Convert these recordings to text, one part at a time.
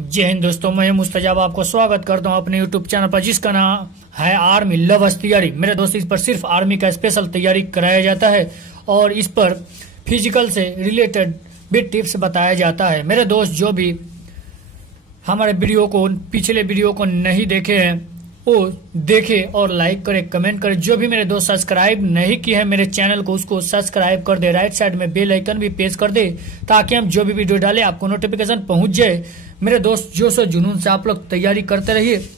जय हिंद दोस्तों, मैं मुस्तजाब आपको स्वागत करता हूं अपने यूट्यूब चैनल पर जिसका नाम है आर्मी लवर्स तैयारी। मेरे दोस्त, इस पर सिर्फ आर्मी का स्पेशल तैयारी कराया जाता है और इस पर फिजिकल से रिलेटेड भी टिप्स बताया जाता है। मेरे दोस्त, जो भी हमारे पिछले वीडियो को नहीं देखे हैं वो देखे और लाइक करे, कमेंट करे। जो भी मेरे दोस्त सब्सक्राइब नहीं किए हैं मेरे चैनल को, उसको सब्सक्राइब कर दे। राइट साइड में बेल आइकन भी प्रेस कर दे ताकि हम जो भी वीडियो डालें आपको नोटिफिकेशन पहुंच जाए। मेरे दोस्त, जोश और जुनून से आप लोग तैयारी करते रहिए।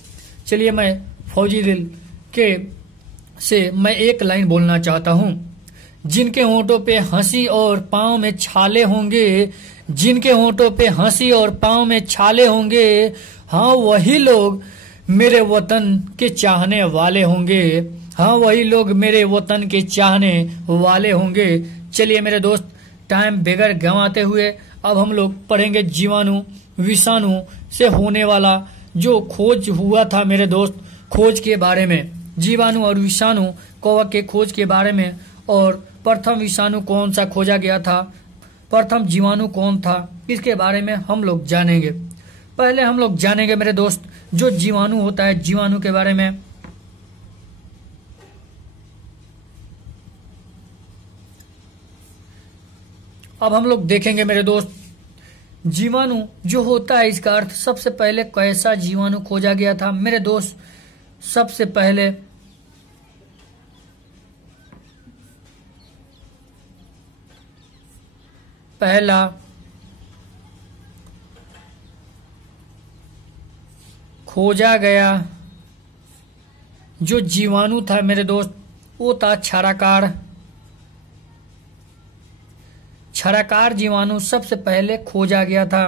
चलिए, मैं फौजी दिल के से मैं एक लाइन बोलना चाहता हूं। जिनके होंठों पे हंसी और पांव में छाले होंगे, जिनके होंठों पे हंसी और पांव में छाले होंगे, हाँ वही लोग मेरे वतन के चाहने वाले होंगे। हाँ वही लोग मेरे वतन के चाहने वाले होंगे। चलिए मेरे दोस्त, टाइम बगैर गंवाते हुए अब हम लोग पढ़ेंगे जीवाणु विषाणु से होने वाला जो खोज हुआ था मेरे दोस्त, खोज के बारे में, जीवाणु और विषाणु कवक के खोज के बारे में। और प्रथम विषाणु कौन सा खोजा गया था, प्रथम जीवाणु कौन था, इसके बारे में हम लोग जानेंगे। पहले हम लोग जानेंगे मेरे दोस्त जो जीवाणु होता है, जीवाणु के बारे में। अब हम लोग देखेंगे मेरे दोस्त जीवाणु जो होता है, इसका अर्थ सबसे पहले कैसा जीवाणु खोजा गया था। मेरे दोस्त, सबसे पहले पहला खोजा गया जो जीवाणु था मेरे दोस्त वो था क्षाराकार। क्षाराकार जीवाणु सबसे पहले खोजा गया था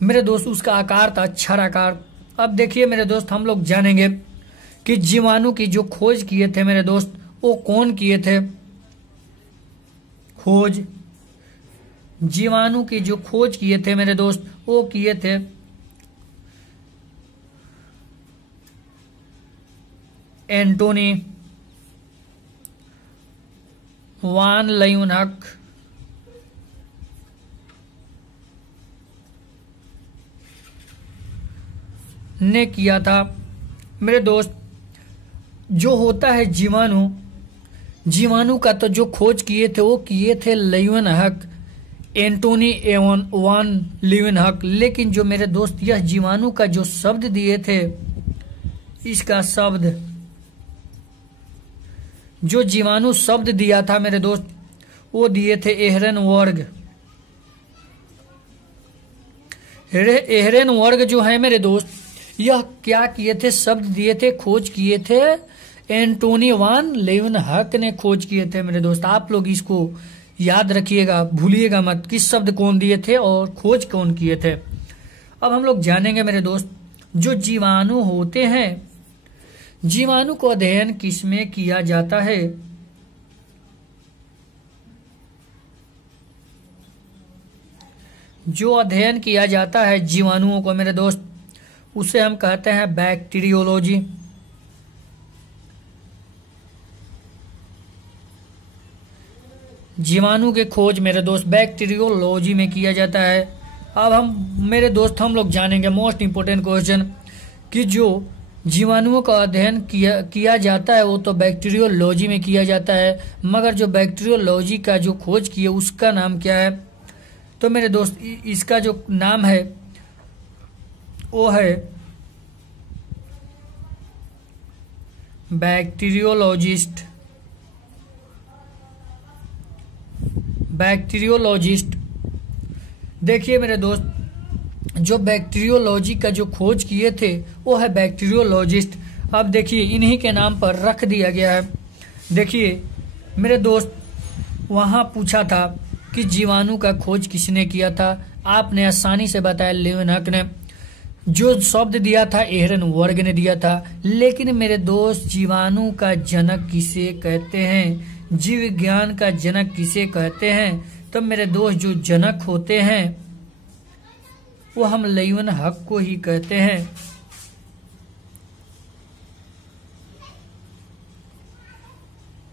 मेरे दोस्त, उसका आकार था क्षाराकार। अब देखिए मेरे दोस्त, हम लोग जानेंगे कि जीवाणु की जो खोज किए थे मेरे दोस्त वो कौन किए थे। खोज जीवाणु की जो खोज किए थे मेरे दोस्त वो किए थे एंटोनी वान ल्यूनहक ने किया था मेरे दोस्त। जो होता है जीवाणु, जीवाणु का तो जो खोज किए थे वो किए थे ल्यूनहक, एंटोनी एवन वान ल्यूनहक। लेकिन जो मेरे दोस्त यह जीवाणु का जो शब्द दिए थे, इसका शब्द जो जीवाणु शब्द दिया था मेरे दोस्त वो दिए थे एहरेनवर्ग। एहरेनवर्ग जो है मेरे दोस्त, यह क्या किए थे, शब्द दिए थे, खोज किए थे एंटोनी वान ल्यूनहक ने खोज किए थे मेरे दोस्त। आप लोग इसको याद रखिएगा, भूलिएगा मत कि शब्द कौन दिए थे और खोज कौन किए थे। अब हम लोग जानेंगे मेरे दोस्त जो जीवाणु होते हैं, जीवाणु को अध्ययन किसमें किया जाता है। जो अध्ययन किया जाता है जीवाणुओं को मेरे दोस्त, उसे हम कहते हैं बैक्टीरियोलॉजी। जीवाणु के खोज मेरे दोस्त बैक्टीरियोलॉजी में किया जाता है। अब हम लोग जानेंगे मोस्ट इंपोर्टेंट क्वेश्चन कि जो जीवाणुओं का अध्ययन किया जाता है वो तो बैक्टीरियोलॉजी में किया जाता है, मगर जो बैक्टीरियोलॉजी का जो खोज किए उसका नाम क्या है। तो मेरे दोस्त, इसका जो नाम है वो है बैक्टीरियोलॉजिस्ट। बैक्टीरियोलॉजिस्ट। देखिए मेरे दोस्त, जो बैक्टीरियोलॉजी का जो खोज किए थे वो है बैक्टीरियोलॉजिस्ट। अब देखिए इन्हीं के नाम पर रख दिया गया है। देखिए मेरे दोस्त, वहां पूछा था कि जीवाणु का खोज किसने किया था, आपने आसानी से बताया ल्यूनहक ने। जो शब्द दिया था एहरेनवर्ग ने दिया था। लेकिन मेरे दोस्त, जीवाणु का जनक किसे कहते हैं, जीव विज्ञान का जनक किसे कहते हैं। तो मेरे दोस्त, जो जनक होते हैं वो हम ल्यूनहक को ही कहते हैं।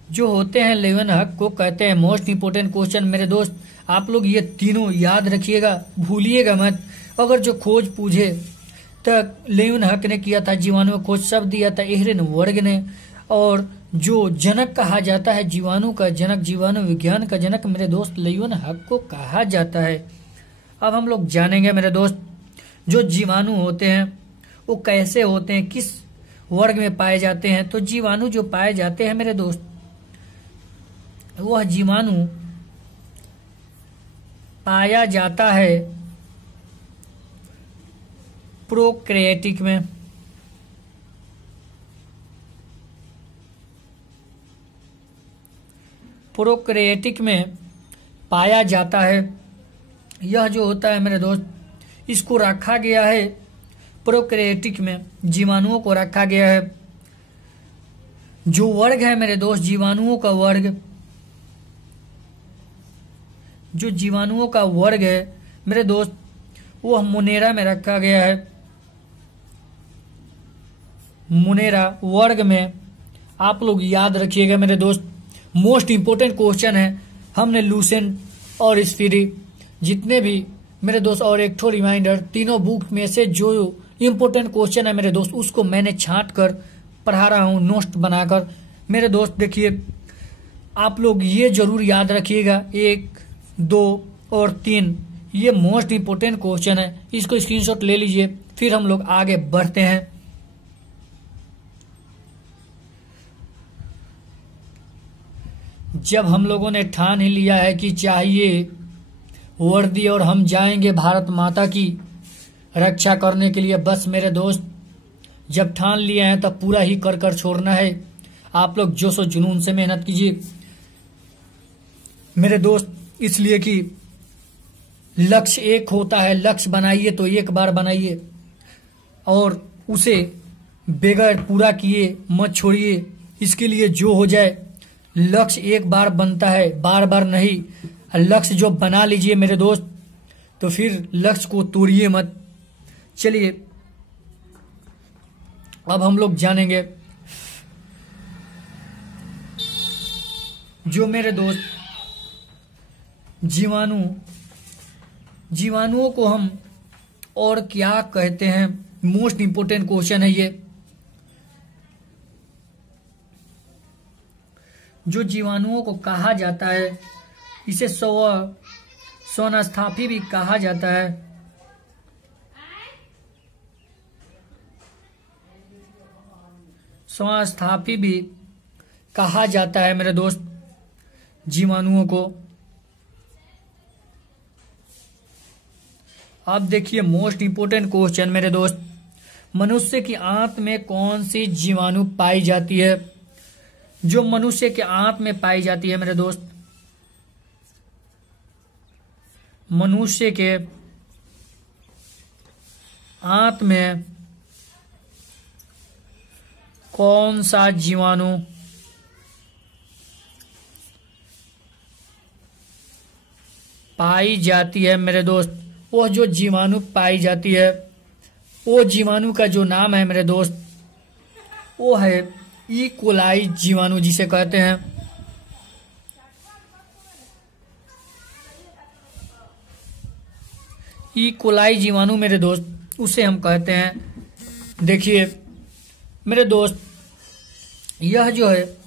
जो होते हैं ल्यूनहक को कहते हैं। मोस्ट इंपोर्टेंट क्वेश्चन मेरे दोस्त, आप लोग ये तीनों याद रखिएगा, भूलिएगा मत। अगर जो खोज पूछे तक लेeuwenhoek ने किया था, जीवाणु में खोज शब्द दिया था एहरेनबर्ग ने, और जो जनक कहा जाता है जीवाणु का जनक, जीवाणु विज्ञान का जनक मेरे दोस्त लेeuwenhoek को कहा जाता है। अब हम लोग जानेंगे मेरे दोस्त जो जीवाणु होते हैं वो कैसे होते हैं, किस वर्ग में पाए जाते हैं। तो जीवाणु जो पाए जाते हैं मेरे दोस्त, वह जीवाणु पाया जाता है प्रोकैरियोटिक में। प्रोकैरियोटिक में पाया जाता है। यह जो होता है मेरे दोस्त, इसको रखा गया है प्रोकैरियोटिक में, जीवाणुओं को रखा गया है। जो वर्ग है मेरे दोस्त जीवाणुओं का वर्ग, जो जीवाणुओं का वर्ग है मेरे दोस्त, वह मोनेरा में रखा गया है। मोनेरा वर्ग में आप लोग याद रखिएगा मेरे दोस्त, मोस्ट इंपोर्टेंट क्वेश्चन है। हमने लूसेंट और स्फीरी जितने भी मेरे दोस्त, और एक ठो रिमाइंडर, तीनों बुक में से जो इंपोर्टेंट क्वेश्चन है मेरे दोस्त उसको मैंने छांट कर पढ़ा रहा हूँ नोट बनाकर। मेरे दोस्त देखिए, आप लोग ये जरूर याद रखिएगा 1, 2 और 3 ये मोस्ट इंपोर्टेंट क्वेश्चन है, इसको स्क्रीनशॉट ले लीजिए। फिर हम लोग आगे बढ़ते हैं। जब हम लोगों ने ठान ही लिया है कि चाहिए वर्दी और हम जाएंगे भारत माता की रक्षा करने के लिए, बस मेरे दोस्त जब ठान लिए हैं तब पूरा ही कर छोड़ना है। आप लोग जोश और जुनून से मेहनत कीजिए मेरे दोस्त, इसलिए कि लक्ष्य एक होता है। लक्ष्य बनाइए तो एक बार बनाइए और उसे बगैर पूरा किए मत छोड़िए। इसके लिए जो हो जाए, लक्ष्य एक बार बनता है, बार बार नहीं। लक्ष्य जो बना लीजिए मेरे दोस्त तो फिर लक्ष्य को तोड़िए मत। चलिए अब हम लोग जानेंगे जो मेरे दोस्त जीवाणुओं को हम और क्या कहते हैं। मोस्ट इंपोर्टेंट क्वेश्चन है ये। जो जीवाणुओं को कहा जाता है, इसे स्वनस्थापी भी कहा जाता है। स्वनस्थापी भी कहा जाता है मेरे दोस्त जीवाणुओं को। अब देखिए मोस्ट इंपोर्टेंट क्वेश्चन मेरे दोस्त, मनुष्य की आंत में कौन सी जीवाणु पाई जाती है? जो मनुष्य के आंत में पाई जाती है मेरे दोस्त, मनुष्य के आंत में कौन सा जीवाणु पाई जाती है मेरे दोस्त? वह जो जीवाणु पाई जाती है, वो जीवाणु का जो नाम है मेरे दोस्त, वो है ई कोलाई जीवाणु जिसे कहते हैं। ई कोलाई जीवाणु मेरे दोस्त उसे हम कहते हैं। देखिए मेरे दोस्त, यह जो है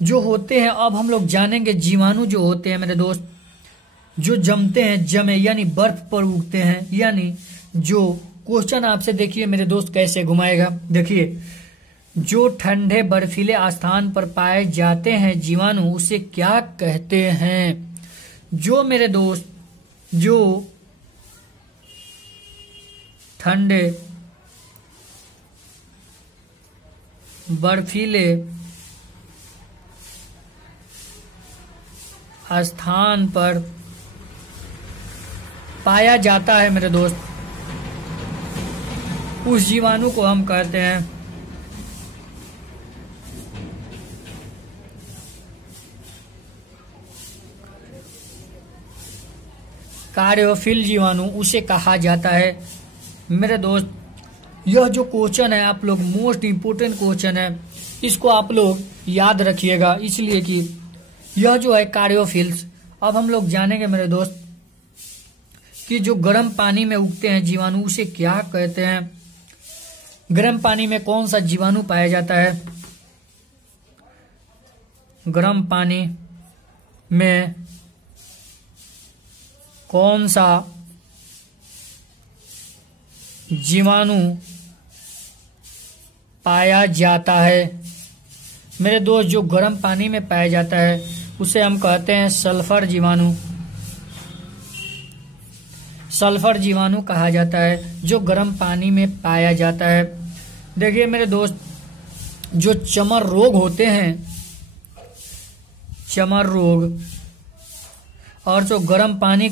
जो होते हैं, अब हम लोग जानेंगे जीवाणु जो होते हैं मेरे दोस्त, जो जमते हैं, जमे यानी बर्फ पर उगते हैं। यानी जो क्वेश्चन आपसे देखिए मेरे दोस्त कैसे घुमाएगा। देखिए, जो ठंडे बर्फीले स्थान पर पाए जाते हैं जीवाणु, उसे क्या कहते हैं? जो मेरे दोस्त जो ठंडे बर्फीले स्थान पर पाया जाता है मेरे दोस्त, उस जीवाणु को हम कहते हैं कार्योफिल जीवाणु, उसे कहा जाता है मेरे दोस्त। यह जो क्वेश्चन है आप लोग, मोस्ट इंपोर्टेंट क्वेश्चन है, इसको आप लोग याद रखिएगा, इसलिए कि यह जो है कार्योफिल्स। अब हम लोग जानेंगे मेरे दोस्त कि जो गर्म पानी में उगते हैं जीवाणु उसे क्या कहते हैं। गर्म पानी में कौन सा जीवाणु पाया जाता है। गर्म पानी में कौन सा जीवाणु पाया जाता है। मेरे दोस्त, जो गर्म पानी में पाया जाता है उसे हम कहते हैं सल्फर जीवाणु। सल्फर जीवाणु कहा जाता है जो गर्म पानी में पाया जाता है। देखिए मेरे दोस्त, जो चमर रोग होते हैं, चमर रोग, और जो गर्म पानी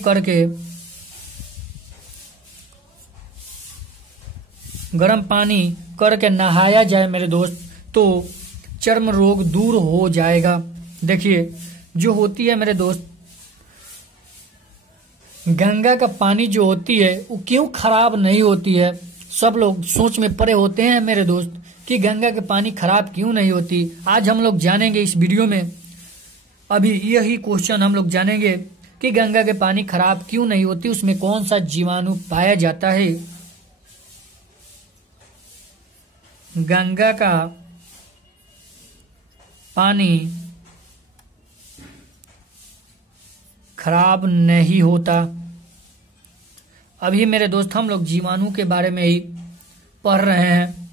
करके नहाया जाए मेरे दोस्त, तो चर्म रोग दूर हो जाएगा। देखिए जो होती है मेरे दोस्त, गंगा का पानी जो होती है वो क्यों खराब नहीं होती है। सब लोग सोच में पड़े होते हैं मेरे दोस्त कि गंगा के पानी खराब क्यों नहीं होती। आज हम लोग जानेंगे इस वीडियो में, अभी यही क्वेश्चन हम लोग जानेंगे कि गंगा के पानी खराब क्यों नहीं होती, उसमें कौन सा जीवाणु पाया जाता है। गंगा का पानी खराब नहीं होता। अभी मेरे दोस्त हम लोग जीवाणु के बारे में ही पढ़ रहे हैं।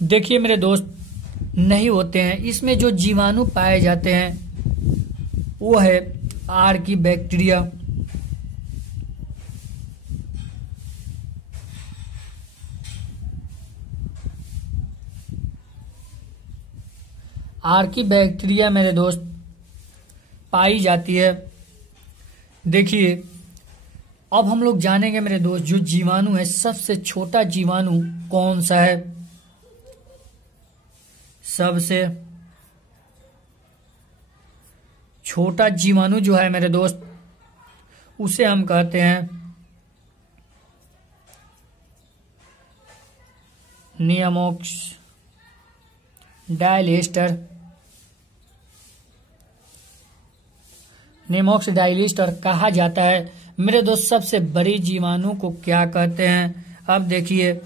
देखिए मेरे दोस्त, नहीं होते हैं। इसमें जो जीवाणु पाए जाते हैं वो है आर्की बैक्टीरिया। आर्की बैक्टीरिया मेरे दोस्त पाई जाती है। देखिए अब हम लोग जानेंगे मेरे दोस्त, जो जीवाणु है सबसे छोटा जीवाणु कौन सा है। सबसे छोटा जीवाणु जो है मेरे दोस्त, उसे हम कहते हैं नियमोक्स डायलिस्टर। निमोक्स डायलिस्टर कहा जाता है। मेरे दोस्त सबसे बड़ी जीवाणु को क्या कहते हैं। अब देखिए,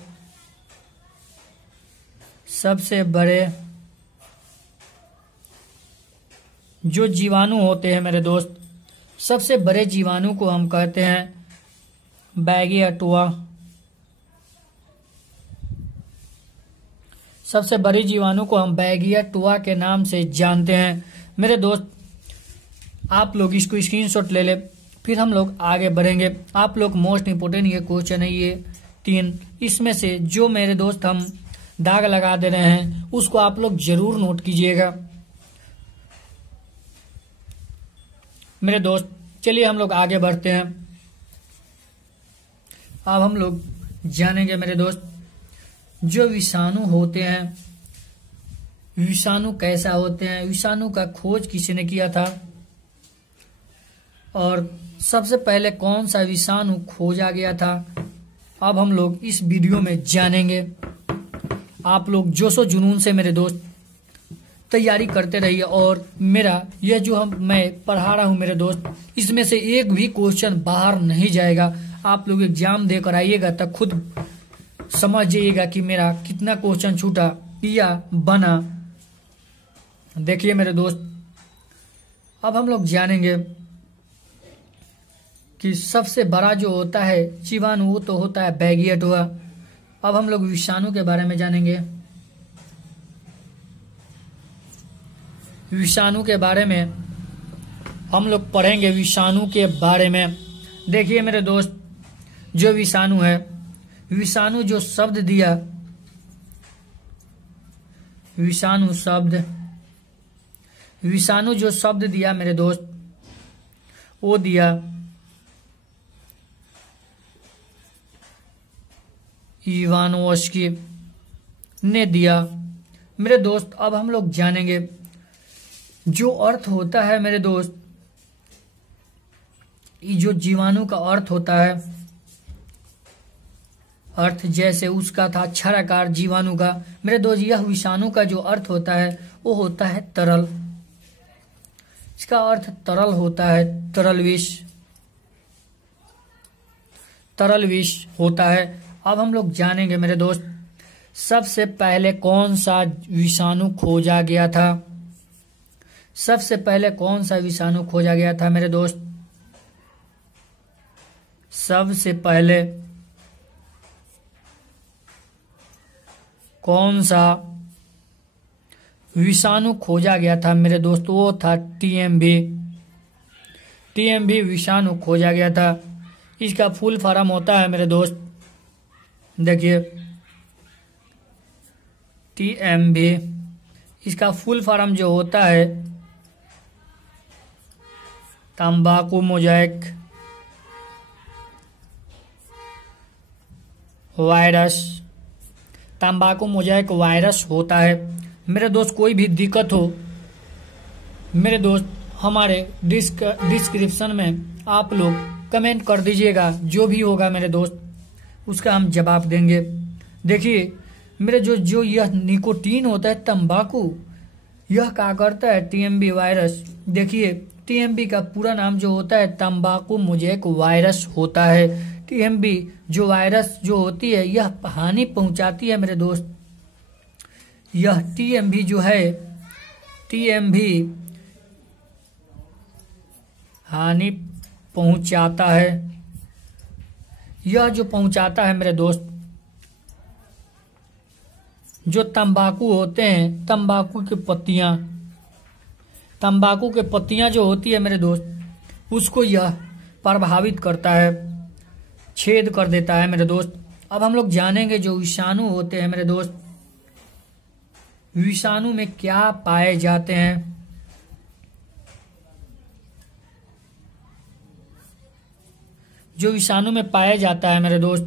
सबसे बड़े जो जीवाणु होते हैं मेरे दोस्त, सबसे बड़े जीवाणु को हम कहते हैं बैगियाटुआ। सबसे बड़ी जीवाणु को हम बैगियाटुआ के नाम से जानते हैं। मेरे दोस्त आप लोग इसको स्क्रीनशॉट ले ले, फिर हम लोग आगे बढ़ेंगे। आप लोग मोस्ट इंपोर्टेंट ये क्वेश्चन है, ये 3, इसमें से जो मेरे दोस्त हम दाग लगा दे रहे हैं उसको आप लोग जरूर नोट कीजिएगा। मेरे दोस्त चलिए हम लोग आगे बढ़ते हैं। अब हम लोग जानेंगे मेरे दोस्त, जो विषाणु होते हैं, विषाणु कैसा होते हैं, विषाणु का खोज किसने किया था और सबसे पहले कौन सा विषाणु खोजा गया था। अब हम लोग इस वीडियो में जानेंगे। आप लोग जोशो जुनून से मेरे दोस्त तैयारी करते रहिए, और मेरा यह जो मैं पढ़ा रहा हूं मेरे दोस्त, इसमें से एक भी क्वेश्चन बाहर नहीं जाएगा। आप लोग एग्जाम देकर आइएगा तब खुद समझ जाइएगा कि मेरा कितना क्वेश्चन छूटा या बना। देखिए मेरे दोस्त, अब हम लोग जानेंगे कि सबसे बड़ा जो होता है जीवाणु वो तो होता है बैगियाटुआ। अब हम लोग विषाणु के बारे में जानेंगे। विषाणु के बारे में हम लोग पढ़ेंगे। विषाणु के बारे में देखिए मेरे दोस्त, जो विषाणु है, विषाणु जो शब्द दिया, विषाणु जो शब्द दिया मेरे दोस्त, वो दिया इवानोव्स्की ने दिया। मेरे दोस्त अब हम लोग जानेंगे जो अर्थ होता है मेरे दोस्त, जो जीवाणु का अर्थ होता है, अर्थ जैसे उसका था क्षाराकार जीवाणु का, मेरे दोस्त यह विषाणु का जो अर्थ होता है वो होता है तरल। इसका अर्थ तरल होता है, तरल विष। तरल विष होता है। अब हम लोग जानेंगे मेरे दोस्त, सबसे पहले कौन सा विषाणु खोजा गया था। सबसे पहले कौन सा विषाणु खोजा गया था मेरे दोस्त? सबसे पहले कौन सा विषाणु खोजा गया था मेरे दोस्त? वो था टीएमवी। टीएमवी विषाणु खोजा गया था। इसका फुल फॉर्म होता है मेरे दोस्त, देखिए टीएमवी, इसका फुल फॉर्म जो होता है तंबाकू मोज़ेक वायरस। तंबाकू मोज़ेक वायरस होता है मेरे दोस्त। कोई भी दिक्कत हो मेरे दोस्त, हमारे डिस्क्रिप्शन में आप लोग कमेंट कर दीजिएगा, जो भी होगा मेरे दोस्त उसका हम जवाब देंगे। देखिए मेरे जो यह निकोटीन होता है तंबाकू, यह क्या करता है? TMV virus. देखिए टीएमवी का पूरा नाम जो होता है तंबाकू मोज़ेक वायरस होता है। टीएमवी जो वायरस जो होती है यह हानि पहुंचाती है मेरे दोस्त। यह टीएमवी जो है, टीएमवी हानि पहुंचाता है। यह जो पहुंचाता है मेरे दोस्त, जो तंबाकू होते हैं, तंबाकू की पत्तियां जो होती है मेरे दोस्त, उसको यह प्रभावित करता है, छेद कर देता है मेरे दोस्त। अब हम लोग जानेंगे जो विषाणु होते हैं मेरे दोस्त, विषाणु में क्या पाए जाते हैं। जो विषाणु में पाया जाता है मेरे दोस्त,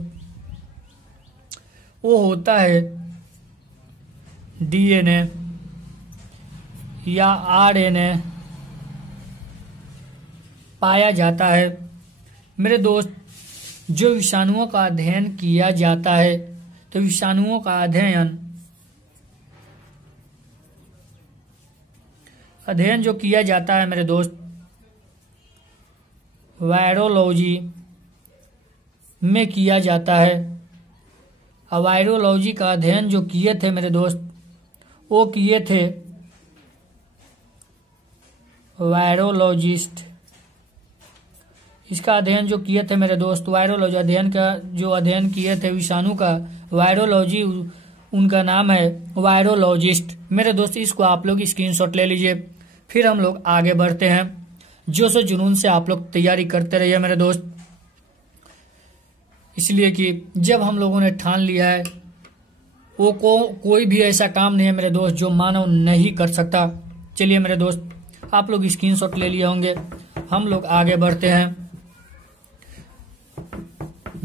वो होता है डीएनए या आरएनए पाया जाता है मेरे दोस्त। जो विषाणुओं का अध्ययन किया जाता है, तो विषाणुओं का अध्ययन जो किया जाता है मेरे दोस्त, वायरोलॉजी में किया जाता है। वायरोलॉजी का अध्ययन जो किए थे मेरे दोस्त, वो किए थे वायरोलॉजिस्ट। इसका अध्ययन जो किए थे मेरे दोस्त, वायरोलॉजी अध्ययन का जो अध्ययन किए थे विषाणु का, वायरोलॉजी उनका नाम है वायरोलॉजिस्ट। मेरे दोस्त इसको आप लोग स्क्रीनशॉट ले लीजिए। फिर हम लोग आगे बढ़ते हैं। जोश जुनून से आप लोग तैयारी करते रहिए मेरे दोस्त, इसलिए कि जब हम लोगों ने ठान लिया है वो कोई भी ऐसा काम नहीं है मेरे दोस्त जो मानव नहीं कर सकता। चलिए मेरे दोस्त, आप लोग स्क्रीनशॉट ले लिए होंगे। हम लोग आगे बढ़ते हैं।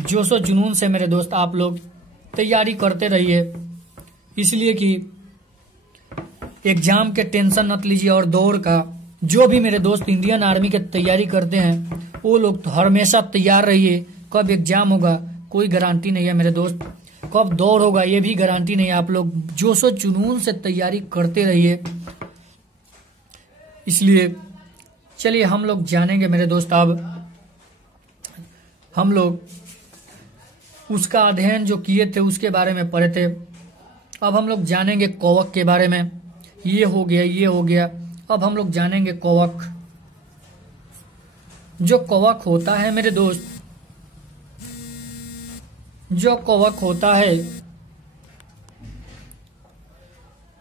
जोश जुनून से मेरे दोस्त आप लोग तैयारी करते रहिए, इसलिए कि एग्जाम के टेंशन मत लीजिए। और दौड़ का जो भी मेरे दोस्त इंडियन आर्मी के तैयारी करते हैं, वो लोग तो हमेशा तैयार रहिए। कब एग्जाम होगा कोई गारंटी नहीं है मेरे दोस्त, कब दौड़ होगा ये भी गारंटी नहीं है। आप लोग जोश जुनून से तैयारी करते रहिए। इसलिए चलिए हम लोग जानेंगे मेरे दोस्त, अब हम लोग उसका अध्ययन जो किए थे उसके बारे में पढ़े थे। अब हम लोग जानेंगे कवक के बारे में। ये हो गया, ये हो गया। अब हम लोग जानेंगे कवक। जो कवक होता है मेरे दोस्त, जो कवक होता है,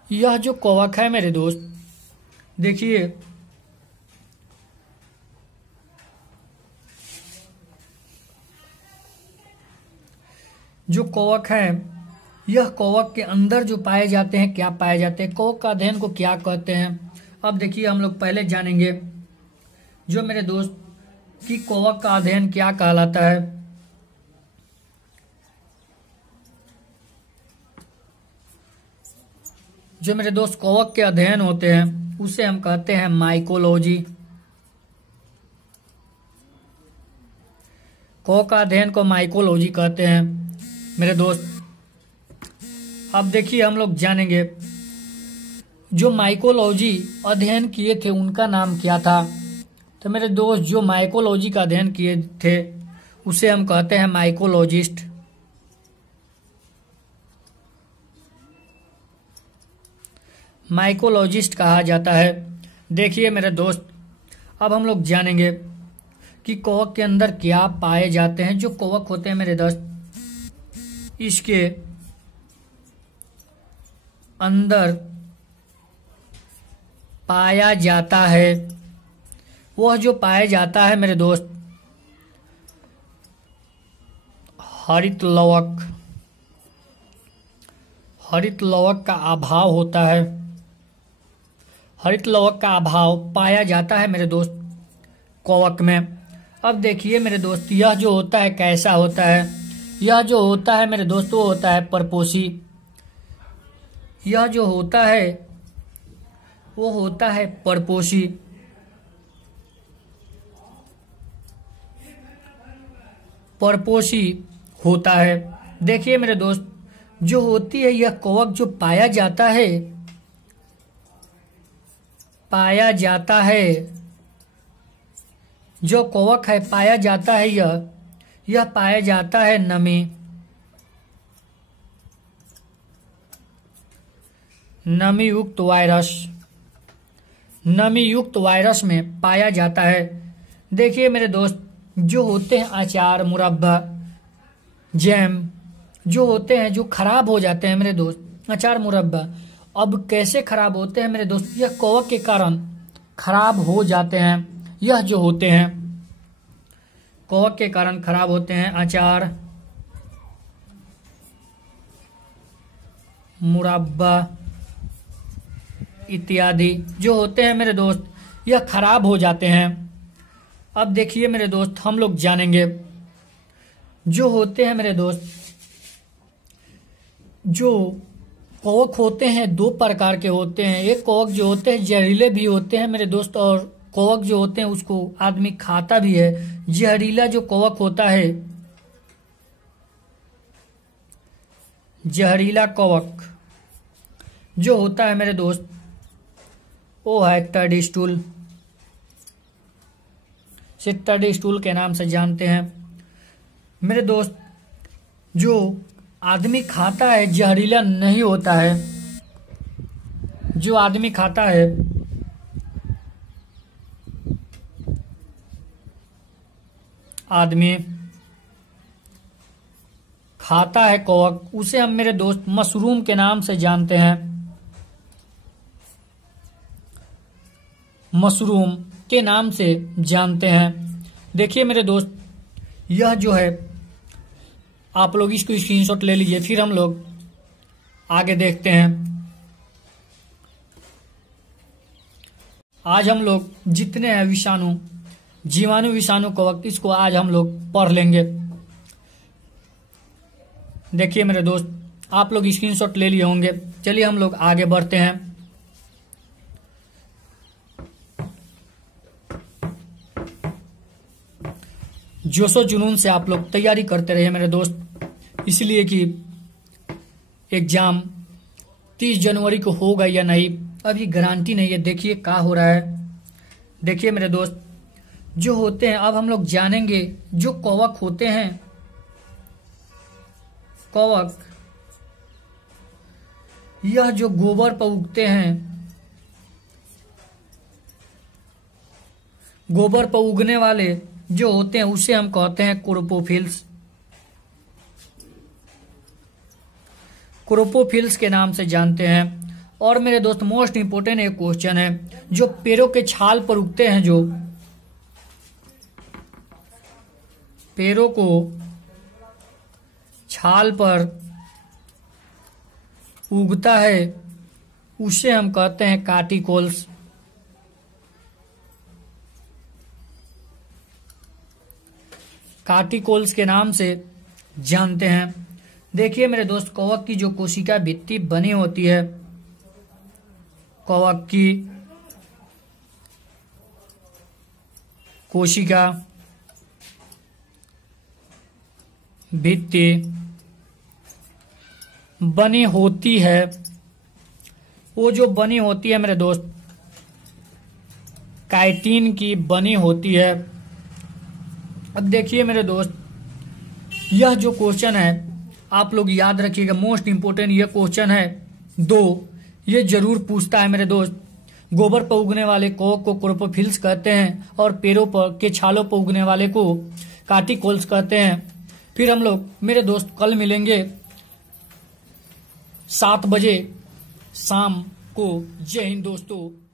यह जो कवक है मेरे दोस्त, देखिए जो कवक है, यह कवक के अंदर जो पाए जाते हैं, क्या पाए जाते हैं, कवक का अध्ययन को क्या कहते हैं। अब देखिए हम लोग पहले जानेंगे जो मेरे दोस्त कि कवक का अध्ययन क्या कहलाता है। जो मेरे दोस्त कवक के अध्ययन होते हैं उसे हम कहते हैं माइकोलॉजी। कवक का अध्ययन को माइकोलॉजी कहते हैं मेरे दोस्त। अब देखिए हम लोग जानेंगे जो माइकोलॉजी अध्ययन किए थे उनका नाम क्या था। तो मेरे दोस्त जो माइकोलॉजी का अध्ययन किए थे उसे हम कहते हैं माइकोलॉजिस्ट। माइकोलॉजिस्ट कहा जाता है। देखिए मेरे दोस्त, अब हम लोग जानेंगे कि कवक के अंदर क्या पाए जाते हैं। जो कवक होते हैं मेरे दोस्त, इसके अंदर पाया जाता है, वह जो पाया जाता है मेरे दोस्त, हरित लवक। हरित लवक का अभाव होता है। हरित लवक का अभाव पाया जाता है मेरे दोस्त कवक में। अब देखिए मेरे दोस्त, यह जो होता है कैसा होता है? यह जो होता है मेरे दोस्त वो होता है परपोषी। यह जो होता है वो होता है परपोषी। परपोषी होता है। देखिए मेरे दोस्त, जो होती है यह कवक जो पाया जाता है, जो कवक है पाया जाता है, यह पाया जाता है नमी युक्त वायरस। नमी युक्त वायरस में पाया जाता है। देखिए मेरे दोस्त, जो होते हैं अचार, मुरब्बा, जैम, जो होते हैं जो खराब हो जाते हैं मेरे दोस्त, अचार मुरब्बा। अब कैसे खराब होते हैं मेरे दोस्त? यह कवक के कारण खराब हो जाते हैं। यह जो होते हैं कवक के कारण खराब होते हैं। अचार, मुरब्बा इत्यादि जो होते हैं मेरे दोस्त, यह खराब हो जाते हैं। अब देखिए मेरे दोस्त, हम लोग जानेंगे जो होते हैं मेरे दोस्त, जो कवक होते हैं दो प्रकार के होते हैं। एक कवक जो होते हैं जहरीले भी होते हैं मेरे दोस्त, और कवक जो होते हैं उसको आदमी खाता भी है। जहरीला जो कवक होता है, जहरीला कवक जो होता है मेरे दोस्त, वो है टड स्टूल। से टड स्टूल के नाम से जानते हैं मेरे दोस्त। जो आदमी खाता है जहरीला नहीं होता है। जो आदमी खाता है कवक, उसे हम मेरे दोस्त मशरूम के नाम से जानते हैं। मशरूम के नाम से जानते हैं। देखिए मेरे दोस्त, यह जो है आप लोग इसको स्क्रीनशॉट ले लीजिए, फिर हम लोग आगे देखते हैं। आज हम लोग जितने हैं विषाणु, जीवाणु, विषाणु, कवक, इसको आज हम लोग पढ़ लेंगे। देखिए मेरे दोस्त, आप लोग स्क्रीनशॉट ले लिए होंगे। चलिए हम लोग आगे बढ़ते हैं। जोशो जुनून से आप लोग तैयारी करते रहिए मेरे दोस्त, इसलिए कि एग्जाम 30 जनवरी को होगा या नहीं अभी गारंटी नहीं है। देखिए क्या हो रहा है। देखिए मेरे दोस्त, जो होते हैं, अब हम लोग जानेंगे जो कवक होते हैं, कवक, यह जो गोबर पर उगते हैं, गोबर पर उगने वाले जो होते हैं उसे हम कहते हैं क्लोरोफिल्स। क्लोरोफिल्स के नाम से जानते हैं। और मेरे दोस्त मोस्ट इंपोर्टेंट एक क्वेश्चन है, जो पेड़ों के छाल पर उगते हैं, जो पेड़ों को छाल पर उगता है, उसे हम कहते हैं कार्टिकल्स। कार्टिकल्स के नाम से जानते हैं। देखिए मेरे दोस्त, कवक की जो कोशिका भित्ति बनी होती है, कवक की कोशिका भित्ति बनी होती है, वो जो बनी होती है मेरे दोस्त काइटिन की बनी होती है। अब देखिए मेरे दोस्त, यह जो क्वेश्चन है आप लोग याद रखिएगा, मोस्ट इंपोर्टेंट यह क्वेश्चन है 2। ये जरूर पूछता है मेरे दोस्त। गोबर पर उगने वाले कॉक को क्लोरोफिल्स कहते हैं और पेड़ों पर के छालों पर उगने वाले को कार्टिकल्स कहते हैं। फिर हम लोग मेरे दोस्त कल मिलेंगे 7 बजे शाम को। जय हिंद दोस्तों।